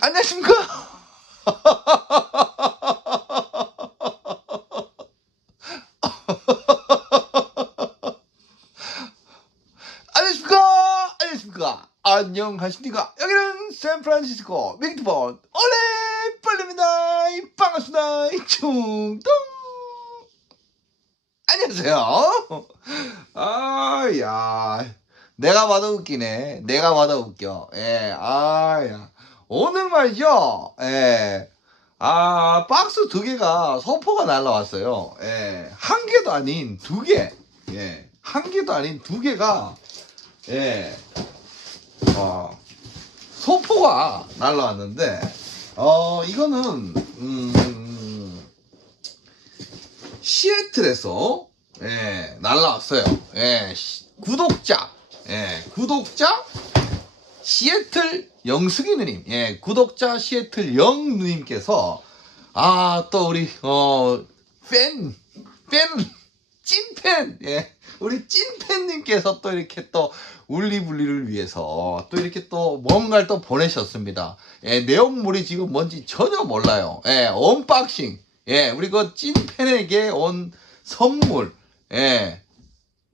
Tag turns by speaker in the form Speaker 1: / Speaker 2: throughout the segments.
Speaker 1: 안녕하십니까? 안녕하십니까? 안녕하십니까? 안녕하십니까? 여기는 샌프란시스코 믹트본 올레 빨리입니다. 반갑습니다. 충동 안녕하세요. 아, 야. 내가 봐도 웃기네. 내가 봐도 웃겨. 예, 아, 야. 오늘 말이죠. 예. 아, 박스 두 개가 소포가 날라왔어요. 예. 한 개도 아닌 두 개. 예. 한 개도 아닌 두 개가, 예. 어, 소포가 날라왔는데, 어, 이거는, 음, 시애틀에서, 예, 날라왔어요. 예, 시- 구독자, 예, 구독자, 시애틀 영숙이 누님, 예, 구독자 시애틀 영 누님께서, 아, 또 우리, 어, 팬, 팬, 찐팬, 예, 우리 찐팬님께서 또 이렇게 또 울리불리를 위해서 또 이렇게 또 뭔가를 또 보내셨습니다. 예, 내용물이 지금 뭔지 전혀 몰라요. 예, 언박싱. 예, 우리 그 찐팬에게 온 선물. 예,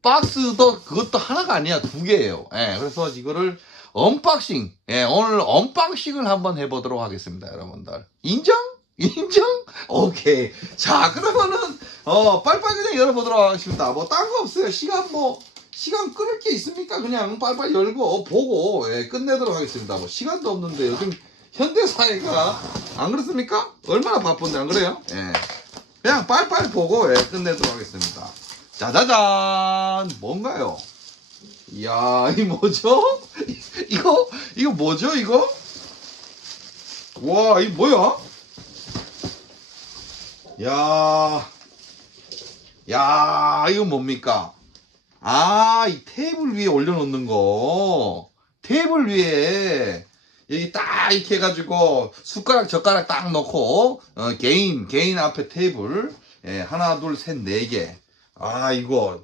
Speaker 1: 박스도 그것도 하나가 아니야. 두 개예요. 예, 그래서 이거를 언박싱. 예, 오늘 언박싱을 한번 해보도록 하겠습니다. 여러분들. 인정? 인정? 오케이. 자, 그러면은, 어, 빨리빨리 그냥 열어보도록 하겠습니다. 뭐, 딴 거 없어요. 시간 뭐, 시간 끊을 게 있습니까? 그냥 빨리빨리 열고, 어, 보고, 예, 끝내도록 하겠습니다. 뭐, 시간도 없는데, 요즘 현대사회가, 안 그렇습니까? 얼마나 바쁜데, 안 그래요? 예. 그냥 빨리빨리 보고, 예, 끝내도록 하겠습니다. 짜자잔! 뭔가요? 이야, 이 뭐죠? 이거, 이거 뭐죠, 이거? 와, 이 뭐야? 야, 야, 이거 뭡니까? 아, 이 테이블 위에 올려놓는 거. 테이블 위에, 여기 딱 이렇게 해가지고, 숟가락, 젓가락 딱 넣고, 어, 개인, 개인 앞에 테이블. 예, 하나, 둘, 셋, 네 개. 아, 이거.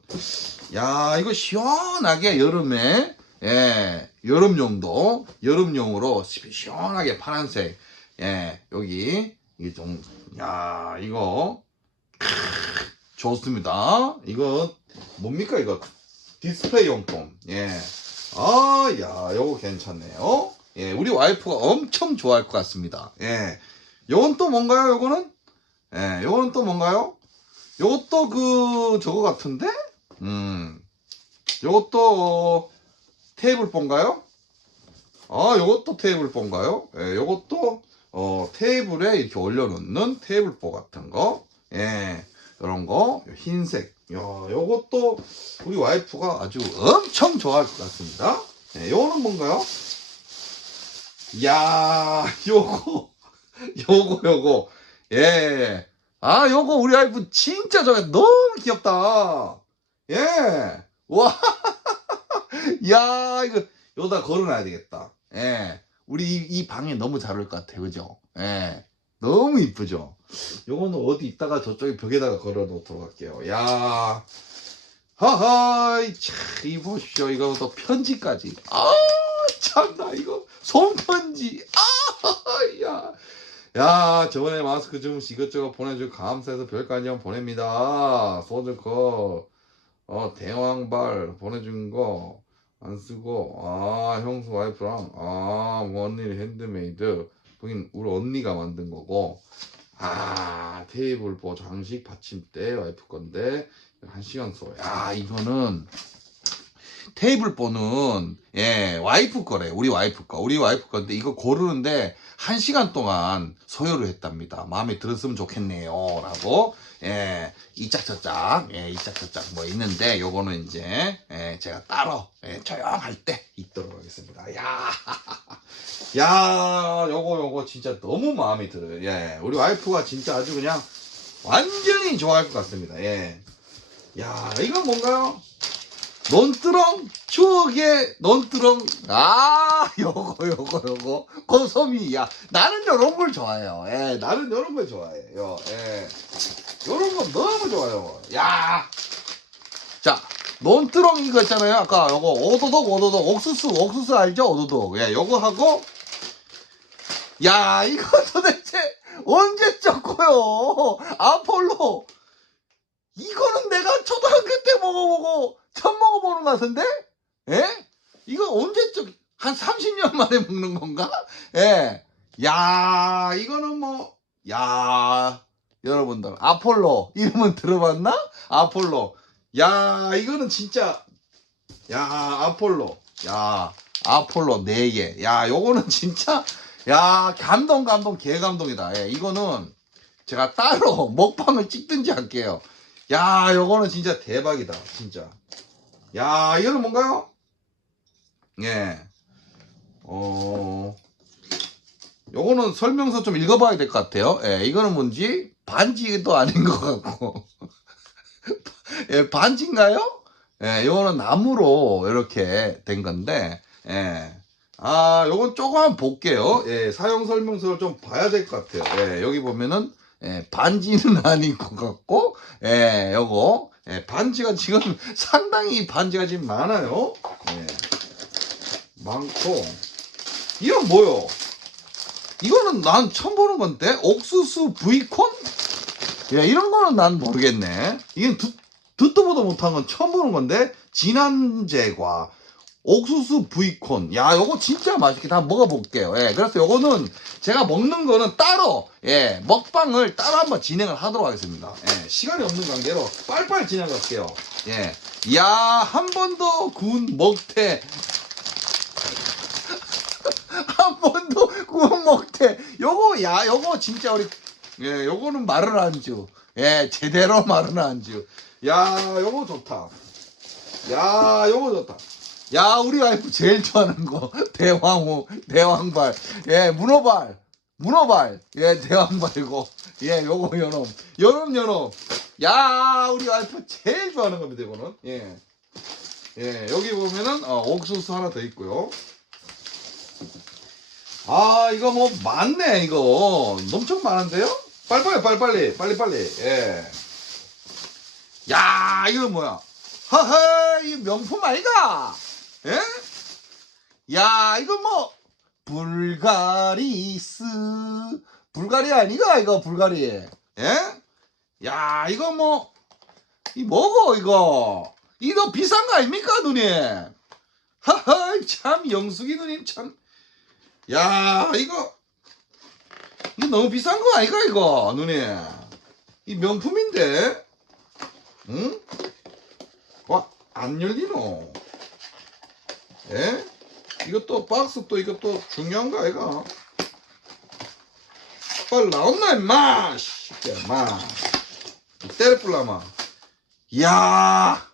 Speaker 1: 야, 이거 시원하게 여름에, 예, 여름용도, 여름용으로 시- 시원하게 파란색. 예, 여기, 이게 좀, 야, 이거. 크, 좋습니다. 이거, 뭡니까, 이거? 디스플레이 용품. 예. 아, 야, 요거 괜찮네요. 예, 우리 와이프가 엄청 좋아할 것 같습니다. 예. 요건 또 뭔가요, 요거는? 예, 요거는 또 뭔가요? 요것도 그, 저거 같은데? 음. 요것도, 어, 테이블 본가요? 아, 요것도 테이블 본가요? 예, 요것도, 어, 테이블에 이렇게 올려놓는 테이블보 같은 거. 예, 요런 거. 요 흰색. 야, 요것도 우리 와이프가 아주 엄청 좋아할 것 같습니다. 예, 요거는 뭔가요? 야, 요거, 요거, 요거. 예. 아, 요거 우리 와이프 진짜 좋아해. 너무 귀엽다. 예. 와. 야, 이거, 여기다 걸어놔야 되겠다. 예. 우리 이, 이 방에 너무 잘 어울릴 것 같아요. 그죠? 예. 너무 이쁘죠? 요거는 어디 있다가 저쪽에 벽에다가 걸어 놓도록 할게요. 야. 하하이, 참, 이 보십시오. 이거 또 편지까지. 아, 참나, 이거. 손편지. 아, 야. 야, 저번에 마스크 주무시 이것저것 보내주고 감사해서 아니면 보냅니다. 소주컵, 어, 대왕발 보내준 거 안 쓰고, 아, 형수 와이프랑, 아, 원일 핸드메이드. 거긴 우리 언니가 만든 거고, 아, 테이블 보 장식 받침대 와이프 건데, 한 시간 써. 야, 이거는, 테이블 보는, 예, 와이프 거래. 우리 와이프 거. 우리 와이프 건데, 이거 고르는데, 한 시간 동안 소요를 했답니다. 마음에 들었으면 좋겠네요. 라고, 예, 이짝저짝, 예, 이짝저짝 뭐 있는데, 요거는 이제, 예, 제가 따로, 예, 조용할 때 있도록 하겠습니다. 야, 야, 요거, 요거 진짜 너무 마음에 들어요. 예, 우리 와이프가 진짜 아주 그냥 완전히 좋아할 것 같습니다. 예. 야, 이건 뭔가요? 논두렁 추억의 논두렁. 아 요거 요거 요거. 고소미 야. 나는 요런 걸 좋아해요. 예 나는 요런 걸 좋아해요. 예. 요런 거 너무 좋아요. 야자 논두렁 이거 있잖아요. 아까 요거 오도독 오도독. 옥수수 옥수수 알죠? 오도독. 예 요거 하고. 야, 이거 도대체 언제 쪘고요? 아폴로. 이거는 내가 초등학교 때 먹어보고 처음 먹어보는 것 같은데? 예? 이거 언제 쪘, 한 30년 만에 먹는 건가? 예. 야, 이거는 뭐, 야, 여러분들. 아폴로. 이름은 들어봤나? 아폴로. 야, 이거는 진짜, 야, 아폴로. 야, 아폴로 4개. 야, 요거는 진짜, 야, 감동, 감동, 개감동이다. 예, 이거는 제가 따로 먹방을 찍든지 할게요. 야, 요거는 진짜 대박이다. 진짜. 야, 이거는 뭔가요? 예. 어, 요거는 설명서 좀 읽어봐야 될 것 같아요. 예, 이거는 뭔지 반지도 아닌 것 같고. 예, 반지인가요? 예, 요거는 나무로 이렇게 된 건데, 예. 아, 요건 조금 한번 볼게요. 예, 사용 설명서를 좀 봐야 될 것 같아요. 예, 여기 보면은, 예, 반지는 아닌 것 같고, 예, 요거, 예, 반지가 지금 상당히 반지가 지금 많아요. 예, 많고, 이건 뭐요? 이거는 난 처음 보는 건데, 옥수수 브이콘? 예, 이런 거는 난 모르겠네. 이건 듣, 듣도 보도 못한 건 처음 보는 건데, 진한제과, 옥수수 브이콘. 야, 요거 진짜 맛있게 다 먹어볼게요. 예, 그래서 요거는 제가 먹는 거는 따로, 예, 먹방을 따로 한번 진행을 하도록 하겠습니다. 예, 시간이 없는 관계로 빨리빨리 진행할게요. 예. 야, 한 번도 구운 먹태. 한 번도 구운 먹태. 요거, 야, 요거 진짜 우리, 예, 요거는 마른 안주. 예, 제대로 마른 안주. 야, 요거 좋다. 야, 요거 좋다. 야, 우리 와이프 제일 좋아하는 거. 대왕호, 대왕발. 예, 문어발. 문어발. 예, 대왕발이고. 예, 요거 요놈. 요놈, 요놈. 야, 우리 와이프 제일 좋아하는 겁니다, 이거는. 예. 예, 여기 보면은, 어, 옥수수 하나 더 있고요. 아, 이거 뭐, 많네, 이거. 엄청 많은데요? 빨리빨리, 빨리빨리, 빨리빨리. 예. 야, 이거 뭐야? 허허, 이 명품 아이가? 예? 야, 이거 뭐, 불가리스. 불가리 아니가, 이거, 불가리. 예? 야, 이거 뭐, 이 뭐고, 이거? 이거 비싼 거 아닙니까, 누님? 하하, 참, 영숙이 누님, 참. 야, 이거, 이거 너무 비싼 거 아니까, 이거, 누님? 이 명품인데? 응? 와, 안 열리노? 예? 이것도 박스 또 이것도 중요한 거 아이가? 빨리 나온나 임마! 마. 때려뿔라마. 이야!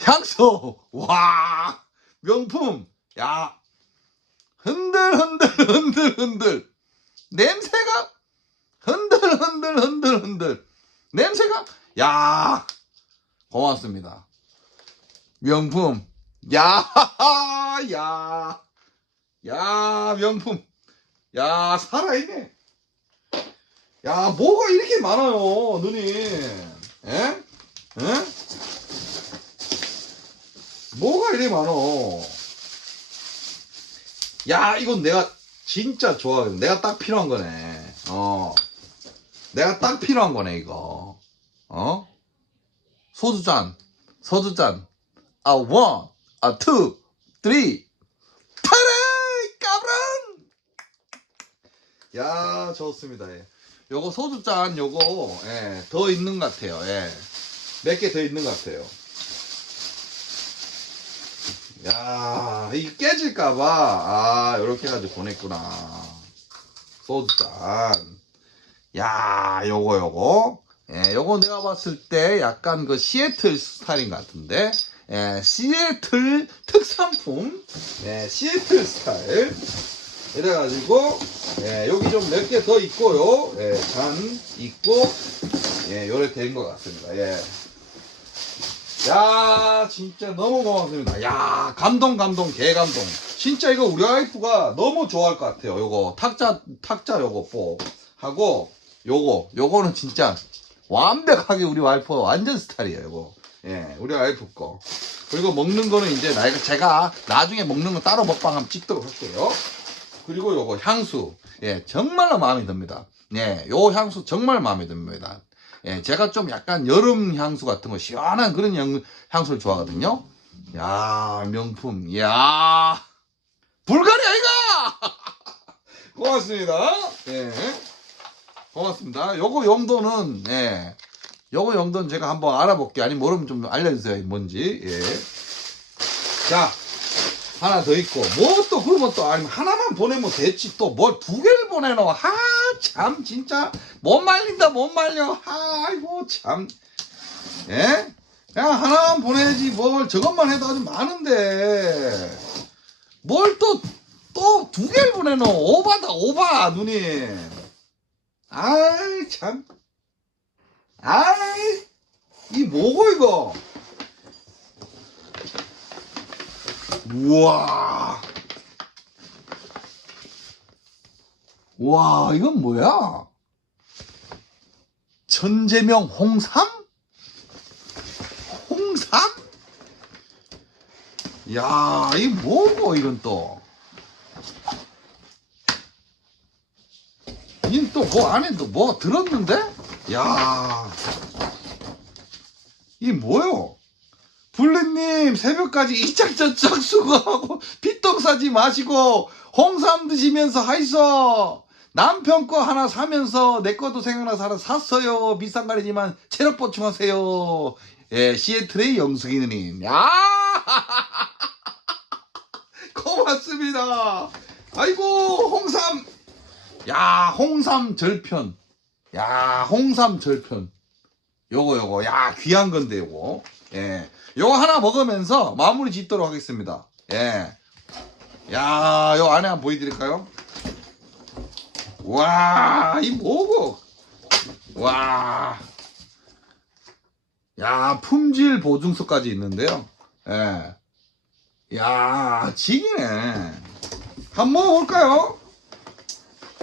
Speaker 1: 향수! 와! 명품! 야! 흔들 흔들 흔들 흔들. 냄새가 흔들 흔들 흔들 흔들. 냄새가? 야! 고맙습니다. 명품 야, 야, 야, 명품. 야, 살아있네. 야, 뭐가 이렇게 많아요, 누님. 에? 에? 뭐가 이렇게 많어. 야, 이건 내가 진짜 좋아하거든. 내가 딱 필요한 거네. 어. 내가 딱 필요한 거네, 이거. 어? 소주잔, 소주잔. 아, 원. 아, 투, 쓰리, 타래! 까브랑! 야, 좋습니다. 예. 요거 소주잔 요거, 예, 더 있는 것 같아요. 예. 몇 개 더 있는 것 같아요. 야, 이게 깨질까봐, 아, 요렇게 해가지고 보냈구나. 소주잔. 야, 요거, 요거. 예, 요거 내가 봤을 때 약간 그 시애틀 스타일인 것 같은데. 예, 시애틀 특산품, 예, 시애틀 스타일. 이래가지고, 예, 여기 좀 몇 개 더 있고요. 예, 잔 있고, 예, 요래 된 것 같습니다. 예. 야, 진짜 너무 고맙습니다. 야, 감동, 감동, 개감동. 진짜 이거 우리 와이프가 너무 좋아할 것 같아요. 요거, 탁자, 탁자 요거 뽀. 하고, 요거, 요거는 진짜 완벽하게 우리 와이프 완전 스타일이에요, 요거. 예, 우리 와이프 거. 그리고 먹는 거는 이제 나이가 제가 나중에 먹는 거 따로 먹방 한번 찍도록 할게요. 그리고 요거 향수. 예, 정말로 마음에 듭니다. 예, 요 향수 정말 마음에 듭니다. 예, 제가 좀 약간 여름 향수 같은 거 시원한 그런 향, 향수를 좋아하거든요. 야, 명품. 야. 불가리 아이가! 고맙습니다. 예. 고맙습니다. 요거 용도는, 예. 요거 용도는 제가 한번 알아볼게요. 아니, 모르면 좀 알려주세요. 뭔지. 예. 자, 하나 더 있고. 뭐 또, 그러면 또, 아니면 하나만 보내면 됐지. 또 뭘 두 개를 보내놓아. 하, 참, 진짜. 못 말린다, 못 말려. 하, 아이고, 참. 예? 그냥 하나만 보내야지. 뭘 저것만 해도 아주 많은데. 뭘 또, 또 두 개를 보내놓아. 오바다, 오바, 누님. 아이, 참. 아이, 이 뭐고, 이거? 우와. 와, 이건 뭐야? 천재명 홍삼? 홍삼? 야, 이 뭐고, 이건 또. 이또뭐 안에 또 뭐가 들었는데? 야. 이 뭐요? 블루님 새벽까지 이짝저짝 수고하고 피똥 싸지 마시고 홍삼 드시면서 하이소. 남편 거 하나 사면서 내 것도 생각나서 하나 샀어요. 비싼 거 아니지만 체력 보충하세요. 예 시애틀의 영숙이님. 야. 고맙습니다. 아이고 홍삼. 야 홍삼 절편 야 홍삼 절편 요거 요거 야 귀한 건데 요거 예 요거 하나 먹으면서 마무리 짓도록 하겠습니다 예. 야, 요 안에 한번 보여드릴까요? 와, 이 뭐고? 와. 야, 품질 보증서까지 있는데요. 예. 야, 지기네. 한번 먹어볼까요?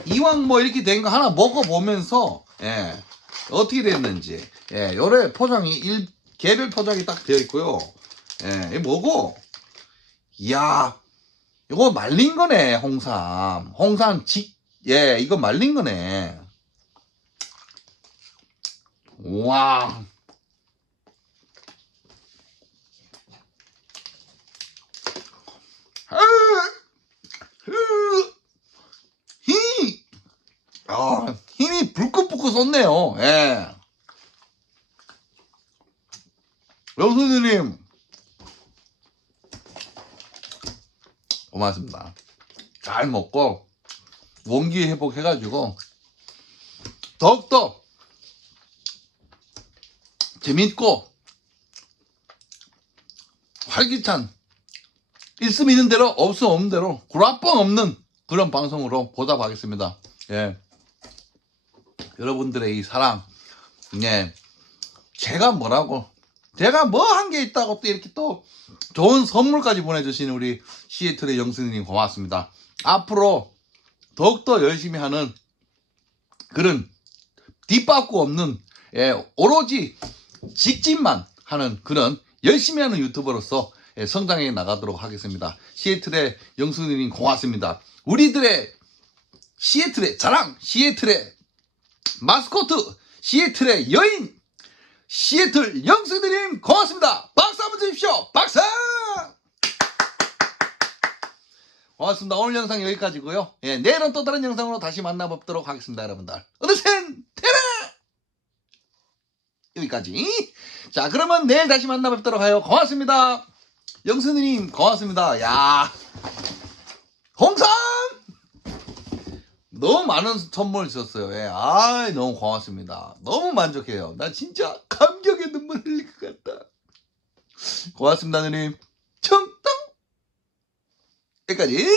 Speaker 1: 이왕 뭐 이렇게 된 거 하나 먹어보면서, 예. 어떻게 됐는지. 예, 요래 포장이, 일, 개별 포장이 딱 되어 있고요. 예, 이 뭐고? 이야, 이거 말린 거네, 홍삼. 홍삼 직, 예, 이거 말린 거네. 와. 아, 으, 힘, 아, 힘이 솟네요. 예. 여수님, 고맙습니다. 잘 먹고 원기 회복해가지고 더욱더 재밌고 활기찬 있으면 있는 대로 없으면 없는 대로 구라뻥 없는 그런 방송으로 보답하겠습니다. 예. 여러분들의 이 사랑, 예. 제가 뭐라고, 제가 뭐 한 게 있다고 또 이렇게 또 좋은 선물까지 보내주신 우리 시애틀의 영수님 고맙습니다. 앞으로 더욱더 열심히 하는 그런 뒷바꾸 없는 예, 오로지 직진만 하는 그런 열심히 하는 유튜버로서 예, 성장해 나가도록 하겠습니다. 시애틀의 영수님 고맙습니다. 우리들의 시애틀의 자랑, 시애틀의 마스코트, 시애틀의 여인, 시애틀 영수님 고맙습니다. 박수 한번 주십시오. 박수! 고맙습니다. 오늘 영상 여기까지고요. 예, 내일은 또 다른 영상으로 다시 만나뵙도록 하겠습니다, 여러분들. 어느샌 테라! 여기까지. 자, 그러면 내일 다시 만나뵙도록 하요. 고맙습니다. 영수님 고맙습니다. 야, 홍삼! 너무 많은 선물 주셨어요. 예. 아, 너무 고맙습니다. 너무 만족해요. 나 진짜 감격의 눈물 흘릴 것 같다. 고맙습니다, 누님. 청땅! 여기까지.